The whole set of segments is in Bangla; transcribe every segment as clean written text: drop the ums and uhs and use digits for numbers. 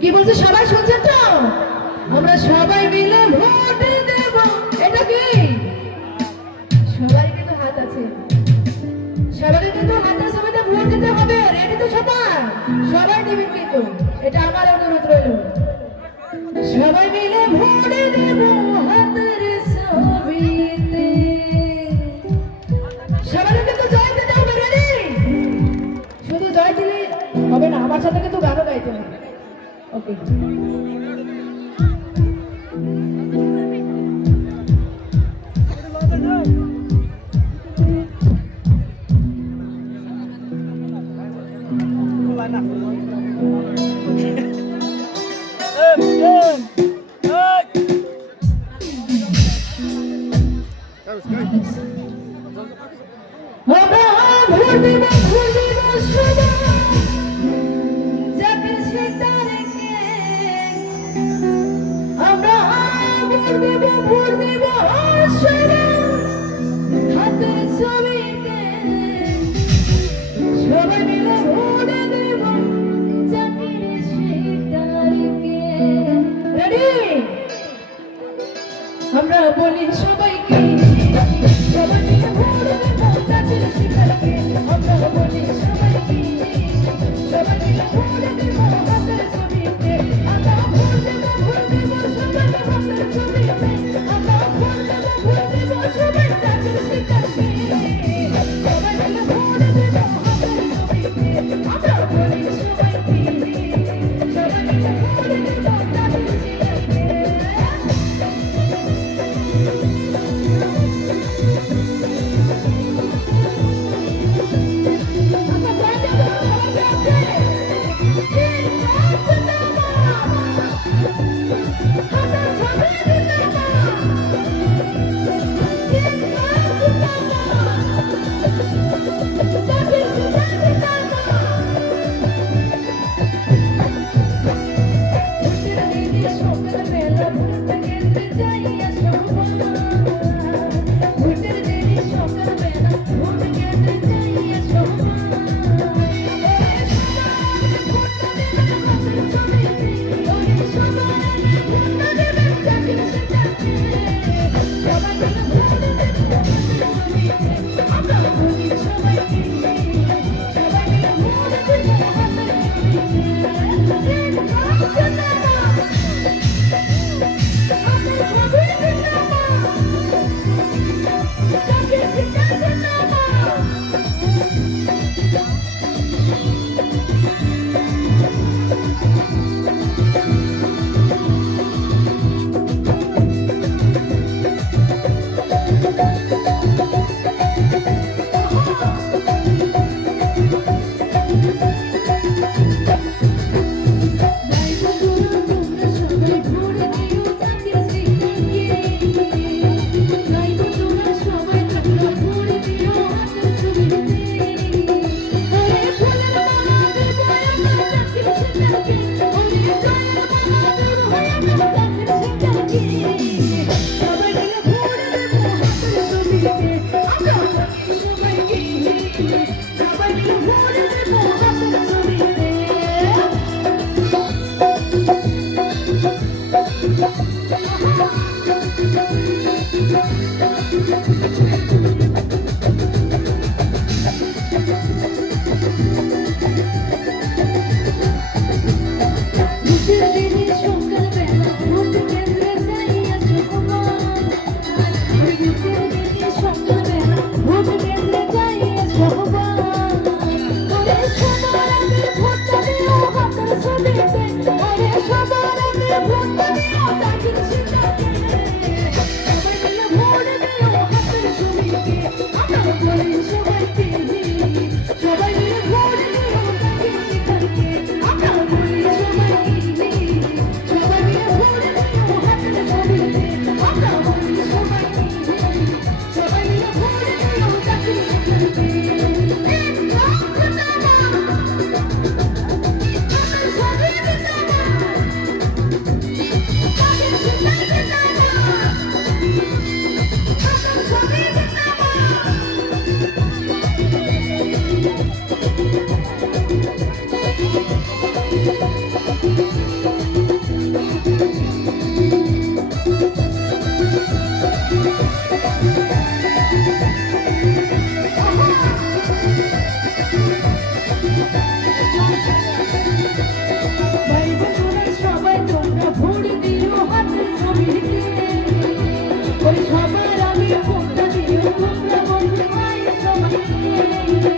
কি বলছে সবাই শুনছেন তো? আমরা সবাই মিলে ভোট দেব। এটা কি সবাই কিন্তু হাত আছে, সবাই কিন্তু হাতের সমেত ভোট দিতে হবে। রেডি তো সবাই? সবাই দিবেন কিন্তু, এটা আমার অনুরোধ রইল। সবাই মিলে ভোট দেব হাতের ছবিতে। সবাই কিন্তু জয় দিতে হবে। রেডি? শুধু জয় দিলে হবে না, আমার সাথে কিন্তু গানও গাইতে হবে। ওকে, আমরা ভোট দেব, ভোট দেব সবাই, যাকে সেটা রেখে। আমরা ভোট দেব, ভোট দেব সবাই, হাতের ছবিতে। সবাই মিলে ভোট দেব, যাকে সেটা রেখে। রেডি? আমরা বলি সবাইকে, সবাই মিলে ভোট দেব, যাকে সেটা রেখে। আমরা বলি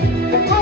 ও